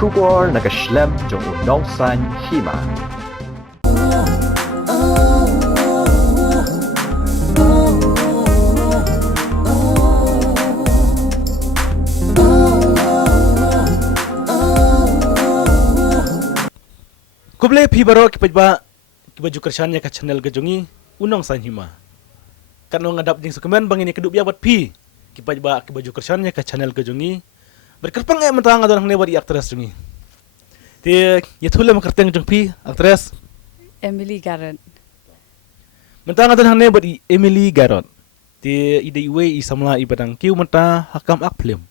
Kubor nakaslem jong unongsan hima. Kuble pi baro kipajba kibaju kersannya ka channel gajongi unong san hima. Kanong ngadap jing sukeman bang ini keduk biawat pi kipajba kibaju kersannya ka channel gajongi berkerpang mentang adon hang nebari aktris jongi. Ti yethule makerteng jong pi aktris Emily Garrett. mentang adon hang nebari Emily Garrett. Ti ide iwe i samla ibadang kiu menta hakam akplem.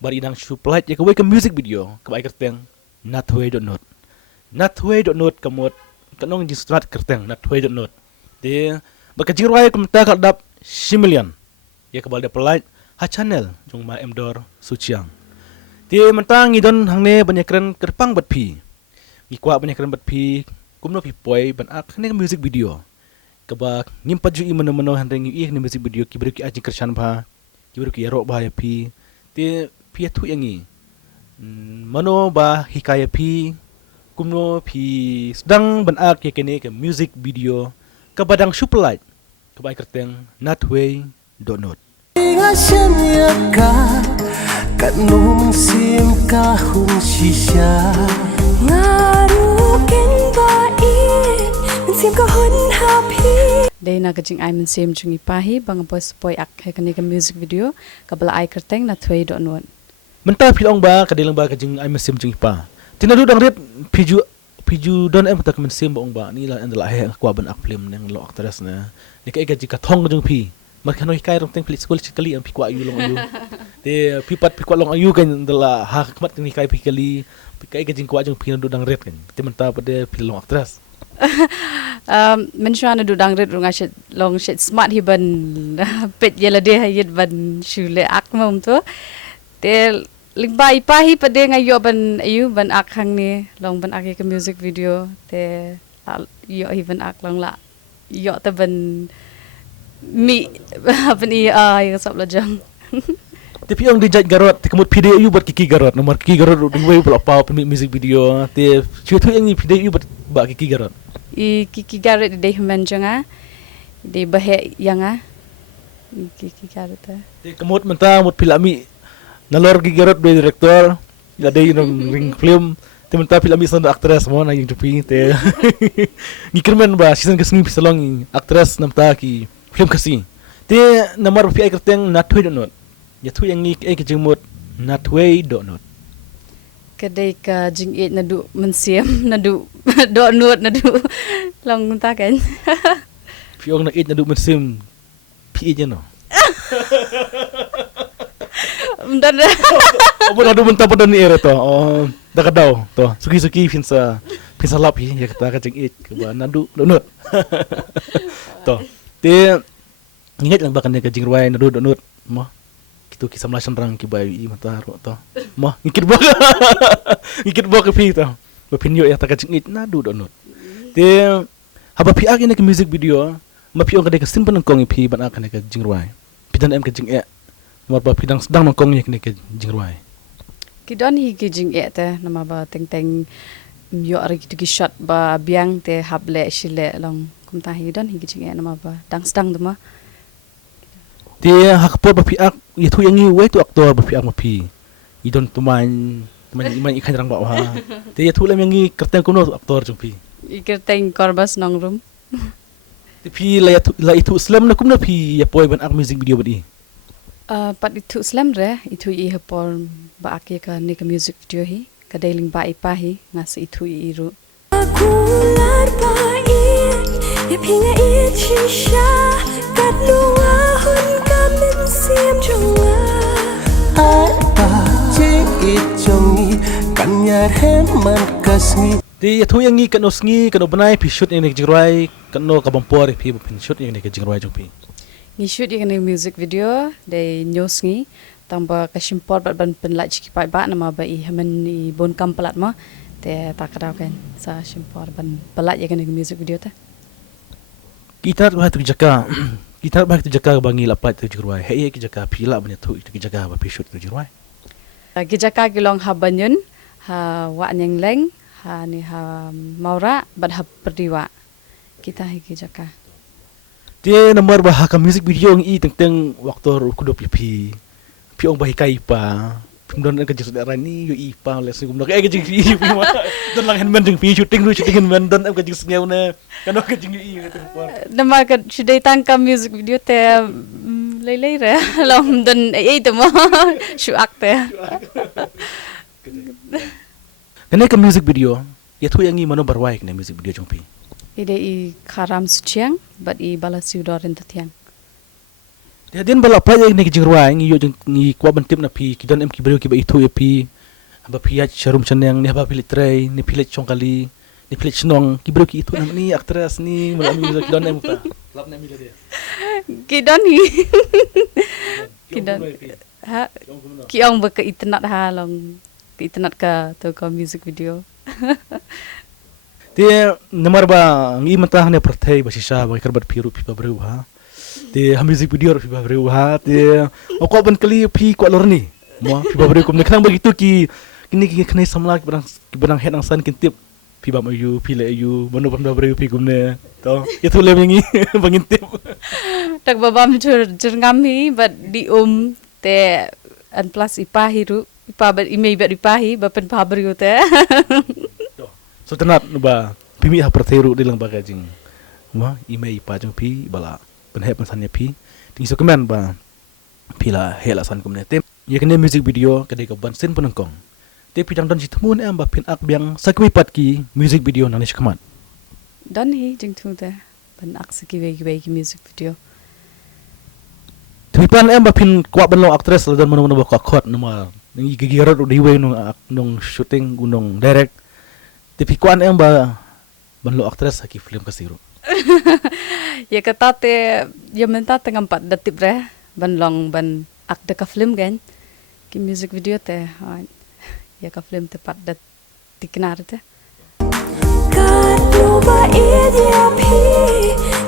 Bari idang shootlight ya ke music video ke bai kerteng natway.not. Natway.not kamot kanong jistrat kerteng natway.not. Ti bakajing rai kumta kadap similian. Ya kebal de pelait ha channel jong ma emdor suciang. Ti mentang idon hangne banyakran kerpang bat pi. Ikwa banyakran bat pi kumno pi poi ban ak ne music video. Kaba ngimpaju i meno-meno handeng i ne music video ki ki ajing kersan ba. Ki ki yarok ba ya pi. Ti pi tu yangi. Mano ba hikaya pi kumno pi sedang ban ak ya kene ke music video kabadang supelight kabai kerteng natway.not. Kat nung sim kahung shisha ngarukin bain mensim kahun happy Day na kajing ay mensim jungi pahi bang bos boy ak kene ke music video kabala ay kerteng na tway.not. Mentah pilong ba kadilang ba kajing ay mesim jeng pa. Tinadu dang rit piju don em tak mesim ba ong ba ni la andala he kwa ban akplim nang lo aktras na. Ni ka gaji ka thong jeng pi. Marka noi kai rong teng pli school sekali ang pikwa ayu long ayu. Te pipat pikwa long ayu kan andala ha kmat ni kai pikali. Kai gaji kwa jeng pi nadu dang rit kan. Te mentah pada pilong aktras. Mensyana du dang rit runga shit long shit smart hi ban pet yela de hayit ban shule ak mom tu. Te lingba ipahi pade ngayo ban ayu ban ak hang ni long ban ak ke music video te yo hi ban ak long la yo te ban mi ban i yung sap la jang. Tapi yang dijat garot, kemud video you buat kiki garot, nomor kiki garot dingway pula apa music video. Te cuitu yang ni video you buat kiki garot. I kiki garet de human janga de bahe yanga kiki garet ta. Te kemud mentah mud filami nalor kiki garot be director, ada yang ring film. Te mentah filami sana aktris semua na yang jupi te. Ngikirmen ba season kesini pisalong aktris namta ki film kasi. Te nomor pi kerteng natway.not. Ya tu yang ni kejemut natway.not. Kedai ka jing it nadu mensiam nadu donut nadu long ta kan. Piong na it na dumensim pi je no. Bentar. Obo na dumenta pa ni era to. Oh, dakadaw to. Suki-suki pinsa lapi ya kata ka jing it ka nadu donut. To. Te ingat lang ba kan ka jing ruay nadu donut mo. Itu kisah melasan rang ki bayu i mata ro to. Mo ngikit ba. Ngikit ba ka pi to. Bapinyo ya ta ka jing it nadu donut. Te haba pi ag ina ke music video mapi ong ka simpan ng kong ipi ban ak ka jing ruay. Pidan em ka jing e. Marba pidang sedang ng kong ni ka jing ruay. Kidon hi ki jing it ta nama ba teng teng yo ari ki shot ba biang te hable shile long kumta hi don hi ki jing e nama ba dang stang duma. Ti hakpor bapi ak itu yang ni we tu aktor bapi ak mapi. Idon tuman iman ikan rang ba ha. Ti itu lam yang ni kerteng kuno aktor jumpi. Ikir teng korbas nong room. Tapi la itu Islam na kumna pi ya poi ban ak music video badi. Pat itu slam re itu i hapor ba ake ka ni ka music video hi ka dailing ba ipahi ngas itu i ru. aku larbain ya pinga itchisha kat luahun kamen sim jonga Apa cing icongi Kanyar heman kasni Ti ya tu yang ni kano sngi kano banai pi shoot yang ni jingrai kano kabampor pi pin shoot yang ni jingrai jumpi. Ni shoot i ka music video de nyos ngi tamba ka shimpor bat ban pen la chiki pai ba nama ba i hamen i bon kam pelat ma te takadaw kan sa shimpor ban pelat ya ka music video ta. Kita bah tu jaka. Kita bah tu jaka bangi lapat tu jingrai. Hei ki jaka pila banyak tu ki jaka ba pi shoot tu jingrai. Gijaka gilong habanyun ha wa nyeng leng ha ni ha maura bat ha perdiwa kita hiki jaka Dia nomor bahaka music video ng teng waktu kudo pi ong bahikai pa. Pimdon ka jus daerah ni yo ipa les gum nak ka jing pi don lang hen jing pi shooting hen don ka jing ngau na kano ka jing i nama ka shudai tangka music video te lei re lom don ei te mo shu ak te Kene ka music video ya tu yang i mano barwai kene music video jong pi. ide I karam suciang but I balasiu dorin tatiang Dia din bala pa yang ni jing ruai ngi yo jing ni kwa bantip na pi kidon em ki brio ki ba itu ya pi aba pi ya sharum chaneng ni aba pilit tray ni pilit chong kali ni pilit snong ki brio ki itu ni aktris ni malam ni kidon em pa lap na mi dia kidon hi kidon ha kiong ba ka internet ha long ka internet ka to ka music video Dia nomor ba ngi mentah ne pertai ba sisa ba karbat piru pi ba brio ha Dia music video pi ba brio ha dia ko ban kali pi ko lor ni mo pi ba brio kum ne kang begitu ki kini ki kena samla ki barang head ang san kintip pi ba mayu pi le ayu mano ba brio pi kum ne to itu le ngi bangintip tak babam jurngam hi but di te an plus ipa hiru ipa ba imei ba ipahi ba pen pabrio te So tenat ba pimi ha perteru dilang bagajing ma imei pa jong pi bala penhep sannya pi ting so kemen ba pila hela san kumne tem ye kene music video kadai ka bansin penengkong te pidang don jitmun em ba pin ak biang sakwi pat ki music video nanish kamat dan hi jing tu te ban ak saki we ki music video Tuipan em ba pin kwa ban lo actress dan mono ba ka khot nama ngi gigirat di we nung shooting gunung direct Tapi kuan em ba banlo actress ki film kasiru. ya kata te ya menta te ngampat datip re ban long ban ak de ka film gan ki music video te ya ka film te pat dat tiknar te Kat lupa idea pi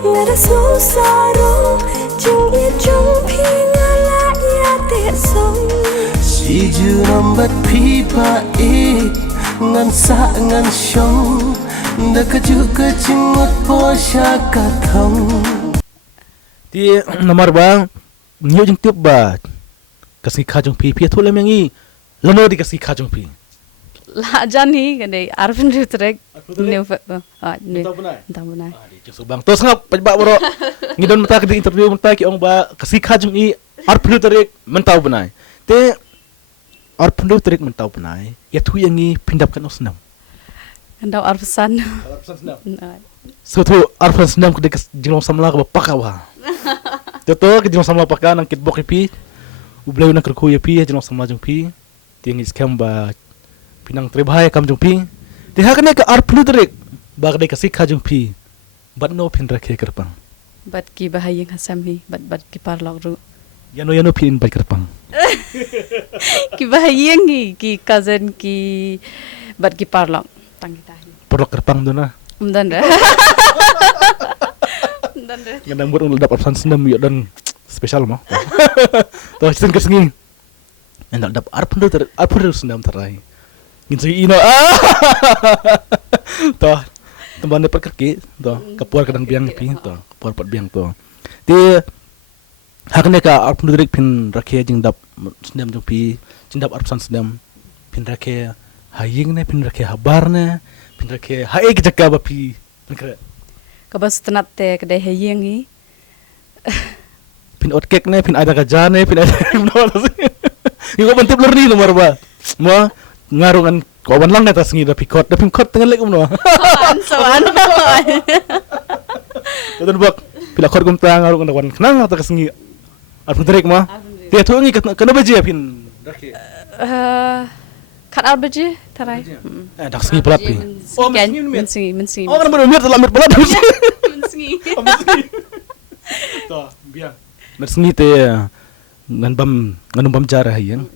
ngada susaro jung i jung pi ngala ya te song Si ju rambat pipa ngan sa ngan shong da ka ju ka chingot po sha ka thong Ti nomor ba nyo jing tip ba kasi kajong pi pi thule mengi lano di kasi kajong pi. la jan hi gane arvin rutrek ne ne ta bunai So bang tos ngap pajba bro ngidon mata ke di interview mata ki ong ba kasi kajong i arplu tarik mentau benai. Te arplu tarik mentau benai ya tu yang i pindapkan osnam. andau arfsan So tu arfan senam ke dekat jilong samla ke bapakawa. Toto ke jilong samla paka nang kitbok pi. Ublay nang kerku ya pi jilong samla jong pi. Tiang is ba pinang trebhaya kam jong pi. Tiha kene ke arplu tarik ba ke kasi kajong pi. Bat no pin rakhe kerpang. bat ki bahayeng hasam hi bat ki parlok ru Yano pin bai kerpang. ki bahayeng hi ki cousin ki bat ki parlok tang kita hi Perlok kerpang tu na. dan dah dan dah Ngadang buat ulah dapat pesan senam yuk dan spesial mah. Tuh cisen kesengi. Endak dapat arpun senam terai. Ngin segi ino. Tuh temban dapat kerki. Tuh kepuar kadang biang pi. Tuh kepuar pat biang tuh. Ti hakne ka arpun direk pin rakhe jing dap senam jong pi. Jing dap arpun senam pin rakhe haying ne pin rakhe habar ne pin rakhe hae ki jakka ba pi. kabas tenat te kedai hayeng hi Pin otkek ne pin ada kaja ne pin ada Yung bantip lor ni lumar ba mo ngarungan kawan lang netas ngi da pikot da pikot tengen lek umno soan dan bak pila kor gum tang ngarungan wan kenang ata kasngi arpu direk ma dia tu ngi kana baje pin rake kat arbaje tarai dak sngi pelap pi kan mensingi oh kan bener telah mir pelap mensingi to biang mer sngi te ngan bam jara hayang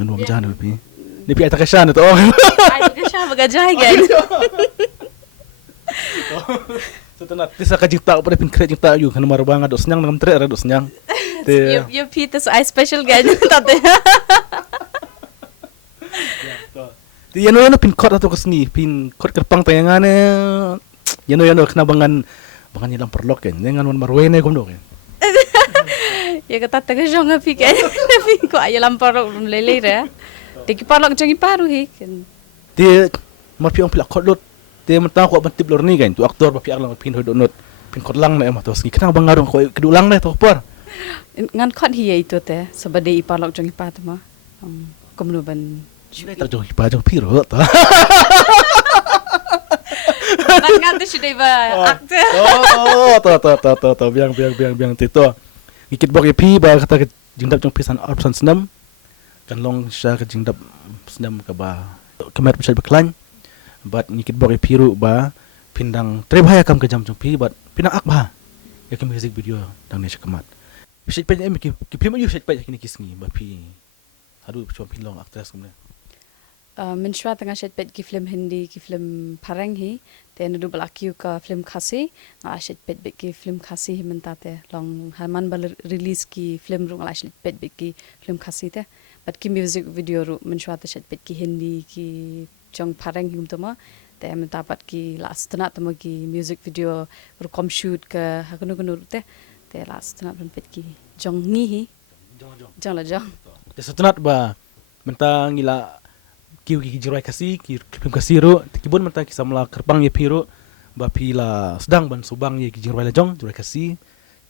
ngan bam jara pi ni pi ata kashan to ai ka sha bagajai gan so tenat tisa ka jita pada pin kre jita yu kan marbanga dos nyang ngam tre dos nyang te you pita so I special gan tate Ti yano pin kot atau kesni pin kot kerpang tayangannya yano kena bangan nilang perlok kan dengan wan marwene kumdo kan. Ya kata tengah jong api kan. Tapi ko ay lamparok lele ra. Ti parlok jong iparu hi kan. Ti mapiang pila kot lot. Ti mentang ko bantip lor ni kan tu aktor mapiang lang pin hodot not pin kot lang na ematos ni kena bangarong ko kedulang na to por. Ngan kot hi itu teh sebade iparlok jong ipa tu mah. Kumno ban. Sudah terjauh ipa jong piro ta. Ngan tu sudah ba aktor. To biang tito. Ikit bok pi ba kata jingdap jong pisan option senam. Kan long sya ke jingdap senam ka ba. Kemer bisa beklan. But ngikit bok piru ba pindang trebaya kam ke jam jong pi but pindang ak ba. Ya ke music video dang ne kemat. Bisa pe em ki film you set pe kini kisngi ba pi. Aduh cuma pilong aktris kemudian. Menshwa tengah set pet ki film Hindi ki film Pareng hi te nadu balakiu ka film khasi ngala set pet ki film khasi hi mentate long haman bal release ki film ru ngala set pet ki film khasi te but ki music video ru menshwa te set pet ki Hindi ki jong Pareng hi umtama te mentapat ki last tena tama ki music video ru kom shoot ka hakunu te last tena pet ki jong ngi hi jong la jong Te setenat ba mentang ngila kiu ki jirai kasi ki film kasi ro kibun mentang ki samla kerpang ye piro ba pila sedang ban subang ye ki jirai lajong jirai kasi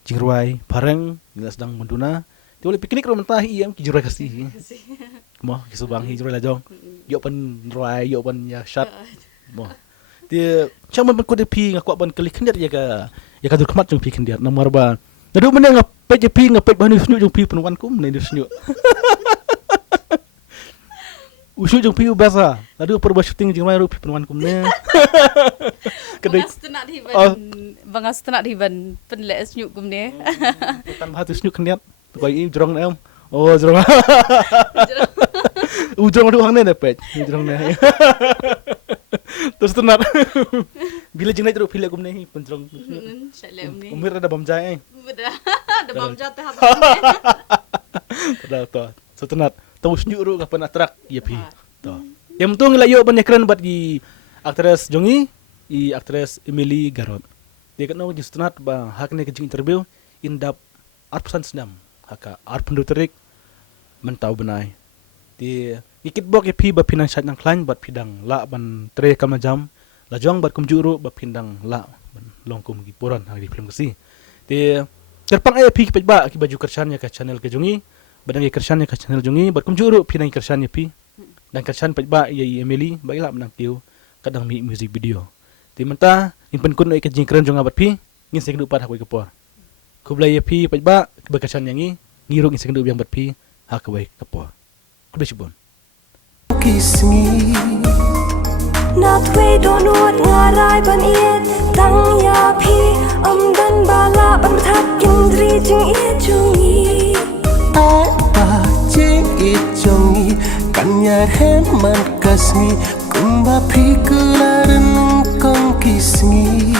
jirai Pareng ngila sedang menduna ti boleh piknik ro mentang iem ki jirai kasi mo ki subang hi jirai lajong yo pan rai yo pan ya shot mo ti chama ban ko de pi ngakwa ban kali kendiat ya ka dur kemat jong pi kendiat nomor ba nadu menang ngapet je pi ngapet ban snu jong pi penwan kum nei snu Usu jong piu biasa. Aduh perba syuting jeng mai ru penuan kumne. Kedai stenat hiban penle snyuk kumne. Tan hatu snyuk kendiat. Koi jrong em. Oh jrong. Ujrong adu hang ne pet. Jrong ne. Terus tenat. Bila jeng nai ru pile kumne hi penjrong. Syale umne. Umir ada bamjai. Bedah. Ada bamjat teh habis. Tada to. Setenat. Tahu senyuk ru kapan atrak ya pi. To. Yang penting layo banyak keren buat di aktris Jongi, i aktris Emily Garot. Dia kan nak setenat ba hak ne ke interview indap arpusan senam. Haka arpun terik mentau benai. Di ikit bok ya pi ba pinang syat nang klan buat pidang la ban tre kam jam. La jong buat kum juru ba pindang la ban longkum gi puran hang di film kesi. Di terpang ai pi pet ba ki baju kersan ya ke channel ke Jongi. Badang kersan ya ke channel Jongi buat kum juru pinang kersan ya pi. Dan kersan pet ba ya Emily ba ila menang tiu kadang mi music video. Ti menta impen kun ai ke jing keren jong abat pi ngin sing du par hakoi kepor. Ku blai ya pi pet ba ke kersan yangi ngiruk ngin sing du yang bat pi hakoi kepor. Ku be sibon. Kisngi Not way don't what ngarai ban iet tang ya phi dan bala ban thak kindri jing iet jungi Apa jing ijongi Kanya heman kasni Kumba pikularan kong kisngi